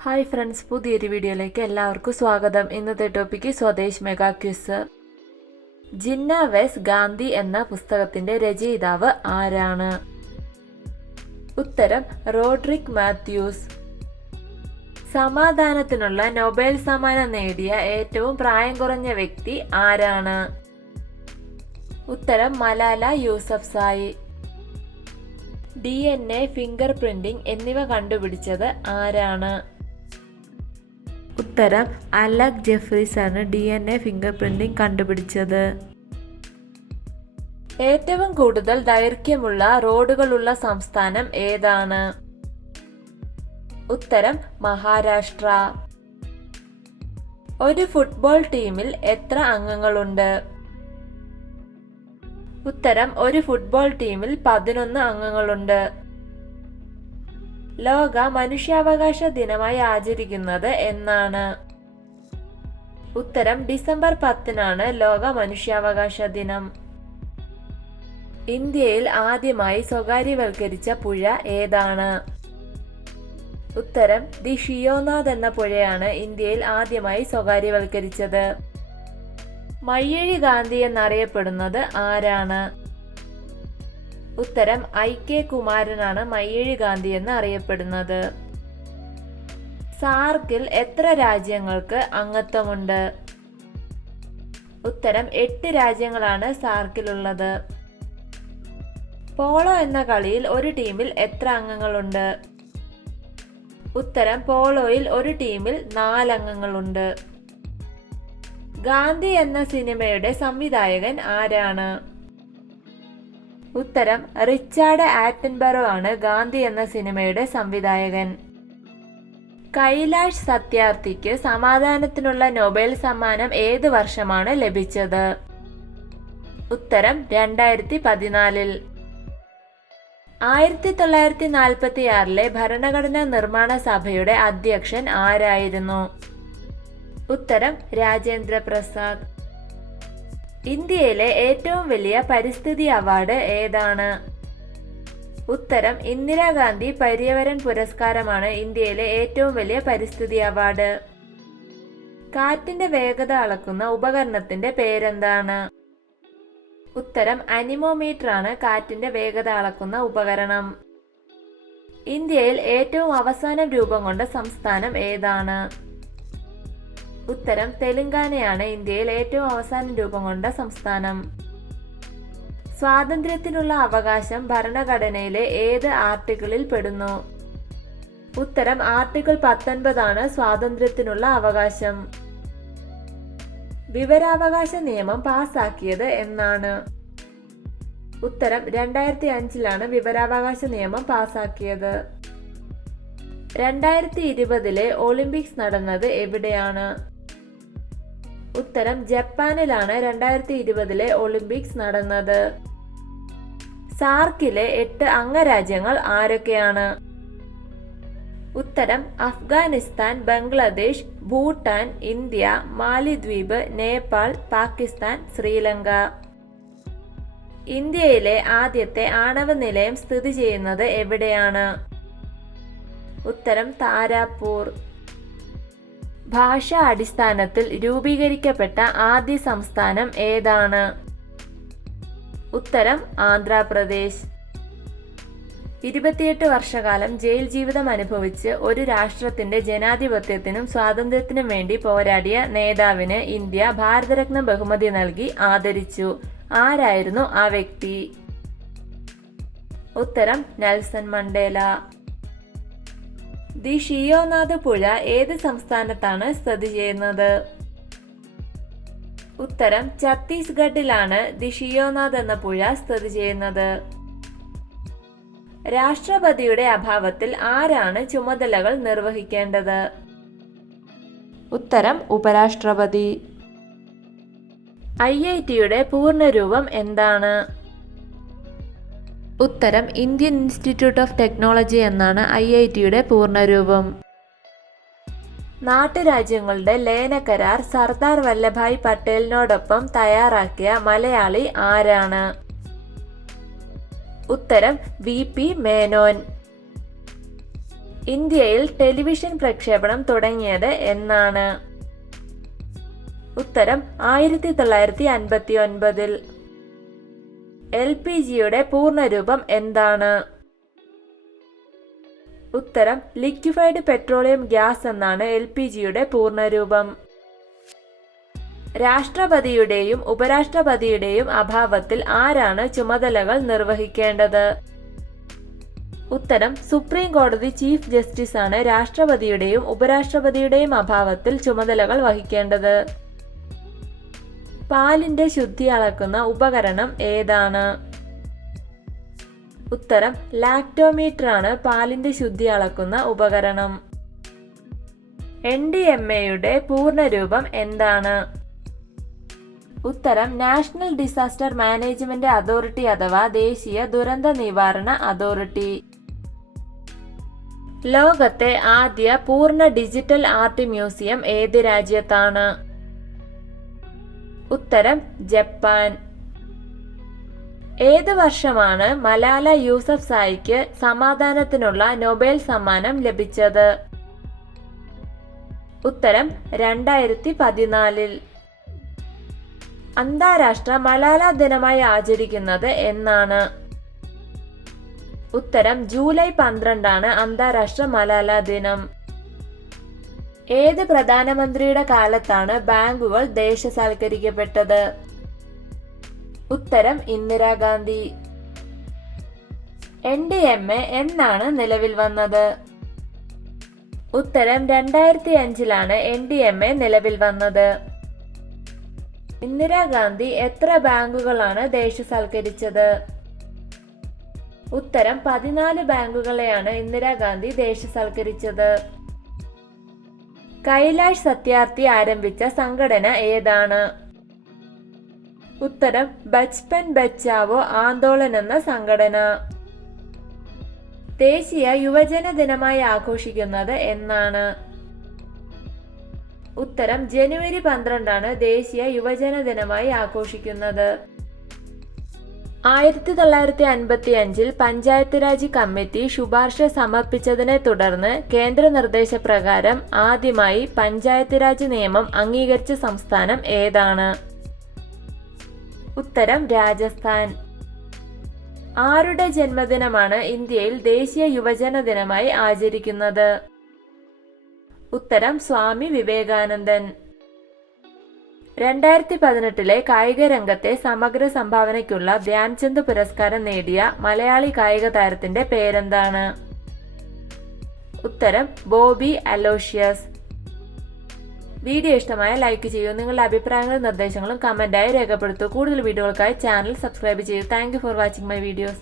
Hi friends പുതിയൊരു വീഡിയോയിലേക്ക് എല്ലാവർക്കും സ്വാഗതം. ഇന്നത്തെ topic Swadesh mega quiz. Jinnah versus Gandhi എന്ന പുസ്തകത്തിന്റെ രചയിതാവ് ആരാണ്? ഉത്തരം റോഡ്രിക് മാത്യൂസ്. സമാധാനത്തിനുള്ള നൊബേൽ സമ്മാനം നേടിയ ഏറ്റവും പ്രായം കുറഞ്ഞ വ്യക്തി ആരാണ്? ഉത്തരം Malala Yousafzai. D N A fingerprinting എന്നിവ കണ്ടുപിടിച്ചത് ആരാണ്? ഉത്തരം അലക് ജെഫ്രീസ് ആണ് D N A fingerprinting കണ്ടുപിടിച്ചത്. ഏറ്റവും കൂടുതൽ ദൈർഘ്യമുള്ള റോഡുകളുള്ള സംസ്ഥാനം ഏതാണ്? ഉത്തരം മഹാരാഷ്ട്ര. ഒരു ഫുട്ബോൾ ടീമിൽ എത്ര അംഗങ്ങളുണ്ട്? ഉത്തരം ഒരു ഫുട്ബോൾ ടീമിൽ പതിനൊന്ന് അംഗങ്ങളുണ്ട്. ലോക മനുഷ്യാവകാശ ദിനമായി ആചരിക്കുന്നത് എന്നാണ്. ഉത്തരം ഡിസംബർ പത്തിനാണ് ലോക മനുഷ്യാവകാശ ദിനം. ഇന്ത്യയിൽ ആദ്യമായി സ്വകാര്യവൽക്കരിച്ച പുഴ ഏതാണ്? ഉത്തരം ദി ഷിയോനാഥ് എന്ന പുഴയാണ് ഇന്ത്യയിൽ ആദ്യമായി സ്വകാര്യവൽക്കരിച്ചത്. മയ്യഴി ഗാന്ധി എന്നറിയപ്പെടുന്നത് ആരാണ്? ഉത്തരം ഐ കെ കുമാരനാണ് മയ്യഴി ഗാന്ധി എന്ന് അറിയപ്പെടുന്നത്. സാർക്കിൽ എത്ര രാജ്യങ്ങൾക്ക് അംഗത്വമുണ്ട്? ഉത്തരം എട്ട് രാജ്യങ്ങളാണ് സാർക്കിലുള്ളത്. പോളോ എന്ന കളിയിൽ ഒരു ടീമിൽ എത്ര അംഗങ്ങളുണ്ട്? ഉത്തരം പോളോയിൽ ഒരു ടീമിൽ നാലംഗങ്ങളുണ്ട് ഗാന്ധി എന്ന സിനിമയുടെ സംവിധായകൻ ആരാണ്? ഉത്തരം റിച്ചാർഡ് ആറ്റൻബറോ ആണ് ഗാന്ധി എന്ന സിനിമയുടെ സംവിധായകൻ. കൈലാഷ് സത്യാർത്ഥിക്ക് സമാധാനത്തിനുള്ള നൊബേൽ സമ്മാനം ഏത് വർഷമാണ് ലഭിച്ചത്? ഉത്തരം രണ്ടായിരത്തി പതിനാലിൽ ആയിരത്തി തൊള്ളായിരത്തി നാൽപ്പത്തി ആറിലെ ഭരണഘടനാ നിർമ്മാണ സഭയുടെ അധ്യക്ഷൻ ആരായിരുന്നു? ഉത്തരം രാജേന്ദ്ര പ്രസാദ്. ഇന്ത്യയിലെ ഏറ്റവും വലിയ പരിസ്ഥിതി അവാർഡ് ഏതാണ്? ഉത്തരം ഇന്ദിരാഗാന്ധി പര്യവരൻ പുരസ്കാരമാണ് ഇന്ത്യയിലെ ഏറ്റവും വലിയ പരിസ്ഥിതി അവാർഡ്. കാറ്റിന്റെ വേഗത അളക്കുന്ന ഉപകരണത്തിന്റെ പേരെന്താണ്? ഉത്തരം അനിമോമീറ്റർ ആണ് കാറ്റിന്റെ വേഗത അളക്കുന്ന ഉപകരണം. ഇന്ത്യയിൽ ഏറ്റവും അവസാനം രൂപം കൊണ്ട സംസ്ഥാനം ഏതാണ്? ഉത്തരം തെലുങ്കാനയാണ് ഇന്ത്യയിൽ ഏറ്റവും അവസാനം രൂപം കൊണ്ട സംസ്ഥാനം. സ്വാതന്ത്ര്യത്തിനുള്ള അവകാശം ഭരണഘടനയിലെ ഏത് ആർട്ടിക്കിളിൽ പെടുന്നു? ഉത്തരം ആർട്ടിക്കിൾ പത്തൊൻപതാണ് സ്വാതന്ത്ര്യത്തിനുള്ള അവകാശം. വിവരാവകാശ നിയമം പാസാക്കിയത് എന്നാണ്. ഉത്തരം രണ്ടായിരത്തി അഞ്ചിലാണ് വിവരാവകാശ നിയമം പാസാക്കിയത്. രണ്ടായിരത്തി ഇരുപതിലെ ഒളിമ്പിക്സ് നടന്നത് എവിടെയാണ്? ഉത്തരം ജപ്പാനിലാണ് രണ്ടായിരത്തി ഇരുപതിലെ ഒളിമ്പിക്സ് നടന്നത്. സാർക്കിലെ എട്ട് അംഗരാജ്യങ്ങൾ ആരൊക്കെയാണ്? ഉത്തരം അഫ്ഗാനിസ്ഥാൻ ബംഗ്ലാദേശ് ഭൂട്ടാൻ ഇന്ത്യ മാലിദ്വീപ് നേപ്പാൾ പാകിസ്ഥാൻ ശ്രീലങ്ക. ഇന്ത്യയിലെ ആദ്യത്തെ ആണവ നിലയം സ്ഥിതി ചെയ്യുന്നത് എവിടെയാണ്? ഉത്തരം താരാപൂർ. ഭാഷാ അടിസ്ഥാനത്തിൽ രൂപീകരിക്കപ്പെട്ട ആദ്യ സംസ്ഥാനം ഏതാണ്? ഉത്തരം ആന്ധ്രാപ്രദേശ്. ഇരുപത്തിയെട്ട് വർഷകാലം ജയിൽ ജീവിതം അനുഭവിച്ച് ഒരു രാഷ്ട്രത്തിന്റെ ജനാധിപത്യത്തിനും സ്വാതന്ത്ര്യത്തിനും വേണ്ടി പോരാടിയ നേതാവിന് ഇന്ത്യ ഭാരതരത്ന ബഹുമതി നൽകി ആദരിച്ചു. ആരായിരുന്നു ആ വ്യക്തി? ഉത്തരം നെൽസൺ മണ്ടേല. ദി ഷിയോനാഥ് പുഴ ഏത് സംസ്ഥാനത്താണ് സ്ഥിതി ചെയ്യുന്നത്? ഉത്തരം ഛത്തീസ്ഗഡിലാണ് ദി ഷിയോനാഥ് എന്ന പുഴ സ്ഥിതി ചെയ്യുന്നത്. രാഷ്ട്രപതിയുടെ അഭാവത്തിൽ ആരാണ് ചുമതലകൾ നിർവഹിക്കേണ്ടത്? ഉത്തരം ഉപരാഷ്ട്രപതി. ഐ ഐ ടിയുടെ പൂർണരൂപം എന്താണ്? ഉത്തരം ഇന്ത്യൻ ഇൻസ്റ്റിറ്റ്യൂട്ട് ഓഫ് ടെക്നോളജി എന്നാണ് ഐ ഐ ടിയുടെ പൂർണരൂപം. നാട്ടുരാജ്യങ്ങളുടെ കരാർ സർദാർ വല്ലഭായ് പട്ടേലിനോടൊപ്പം തയ്യാറാക്കിയ മലയാളി ആരാണ്? ഉത്തരം വി പി മേനോൻ. ഇന്ത്യയിൽ ടെലിവിഷൻ പ്രക്ഷേപണം തുടങ്ങിയത് എന്നാണ്. ഉത്തരം ആയിരത്തി തൊള്ളായിരത്തി അൻപത്തി ഒൻപതിൽ. എൽ പി ജിയുടെ പൂർണരൂപം എന്താണ്? ഉത്തരം ലിക്വിഫൈഡ് പെട്രോളിയം ഗ്യാസ് എന്നാണ് എൽ പി ജിയുടെ പൂർണരൂപം. രാഷ്ട്രപതിയുടെയും ഉപരാഷ്ട്രപതിയുടെയും അഭാവത്തിൽ ആരാണ് ചുമതലകൾ നിർവഹിക്കേണ്ടത്? ഉത്തരം സുപ്രീം കോടതി ചീഫ് ജസ്റ്റിസ് ആണ് രാഷ്ട്രപതിയുടെയും ഉപരാഷ്ട്രപതിയുടെയും അഭാവത്തിൽ ചുമതലകൾ വഹിക്കേണ്ടത്. പാലിന്റെ ശുദ്ധി അളക്കുന്ന ഉപകരണം ഏതാണ്? ഉത്തരം ലാക്ടോമീറ്റർ ആണ് പാലിന്റെ ശുദ്ധി അളക്കുന്ന ഉപകരണം. എൻ ഡി എം എയുടെ പൂർണരൂപം എന്താണ്? ഉത്തരം നാഷണൽ ഡിസാസ്റ്റർ മാനേജ്മെന്റ് അതോറിറ്റി അഥവാ ദേശീയ ദുരന്ത നിവാരണ അതോറിറ്റി. ലോകത്തെ ആദ്യ പൂർണ ഡിജിറ്റൽ ആർട്ട് മ്യൂസിയം ഏത് രാജ്യത്താണ്? ഉത്തരം ജപ്പാൻ. ഏത് വർഷമാണ് മലാല യൂസഫ് സായിക്ക് സമാധാനത്തിനുള്ള നൊബേൽ സമ്മാനം ലഭിച്ചത്? ഉത്തരം രണ്ടായിരത്തി പതിനാലിൽ അന്താരാഷ്ട്ര മലാല ദിനമായി ആചരിക്കുന്നത് എന്നാണ്. ഉത്തരം ജൂലൈ പന്ത്രണ്ടാണ് അന്താരാഷ്ട്ര മലാല ദിനം. ഏത് പ്രധാനമന്ത്രിയുടെ കാലത്താണ് ബാങ്കുകൾ ദേശസാൽക്കരിക്കപ്പെട്ടത്? ഉത്തരം Indira Gandhi. N D M A എന്നാണ് നിലവിൽ വന്നത്. ഉത്തരം രണ്ടായിരത്തി അഞ്ചിലാണ് എൻ ഡി എം എ നിലവിൽ വന്നത്. ഇന്ദിരാഗാന്ധി എത്ര ബാങ്കുകളാണ് ദേശസാൽക്കരിച്ചത്? ഉത്തരം പതിനാല് ബാങ്കുകളെയാണ് ഇന്ദിരാഗാന്ധി ദേശസാൽക്കരിച്ചത്. കൈലാഷ് സത്യാർത്ഥി ആരംഭിച്ച സംഘടന ഏതാണ്? ഉത്തരം ബച്പൻ ബച്ചാവോ ആന്തോളൻ എന്ന സംഘടന. ദേശീയ യുവജന ദിനമായി ആഘോഷിക്കുന്നത് എന്നാണ്. ഉത്തരം ജനുവരി പന്ത്രണ്ടാണ് ദേശീയ യുവജന ദിനമായി ആഘോഷിക്കുന്നത്. ആയിരത്തി തൊള്ളായിരത്തി അൻപത്തി അഞ്ചിൽ പഞ്ചായത്ത് രാജ് കമ്മിറ്റി ശുപാർശ സമർപ്പിച്ചതിനെ തുടർന്ന് കേന്ദ്ര നിർദ്ദേശപ്രകാരം ആദ്യമായി പഞ്ചായത്ത് രാജ് നിയമം അംഗീകരിച്ച സംസ്ഥാനം ഏതാണ്? ഉത്തരം രാജസ്ഥാൻ. ആരുടെ ജന്മദിനമാണ് ഇന്ത്യയിൽ ദേശീയ യുവജന ദിനമായി ആചരിക്കുന്നത്? ഉത്തരം സ്വാമി വിവേകാനന്ദൻ. രണ്ടായിരത്തി പതിനെട്ടിലെ കായിക രംഗത്തെ സമഗ്ര സംഭാവനയ്ക്കുള്ള ധ്യാൻചന്ദ് പുരസ്കാരം നേടിയ മലയാളി കായിക താരത്തിന്റെ പേരെന്താണ്? ഉത്തരം ബോബി അലോഷ്യസ്. വീഡിയോ ഇഷ്ടമായ ലൈക്ക് ചെയ്യൂ. നിങ്ങളുടെ അഭിപ്രായങ്ങളും നിർദ്ദേശങ്ങളും കമന്റായി രേഖപ്പെടുത്തൂ. കൂടുതൽ വീഡിയോകൾക്കായി ചാനൽ സബ്സ്ക്രൈബ് ചെയ്യൂ. Thank for watching my videos.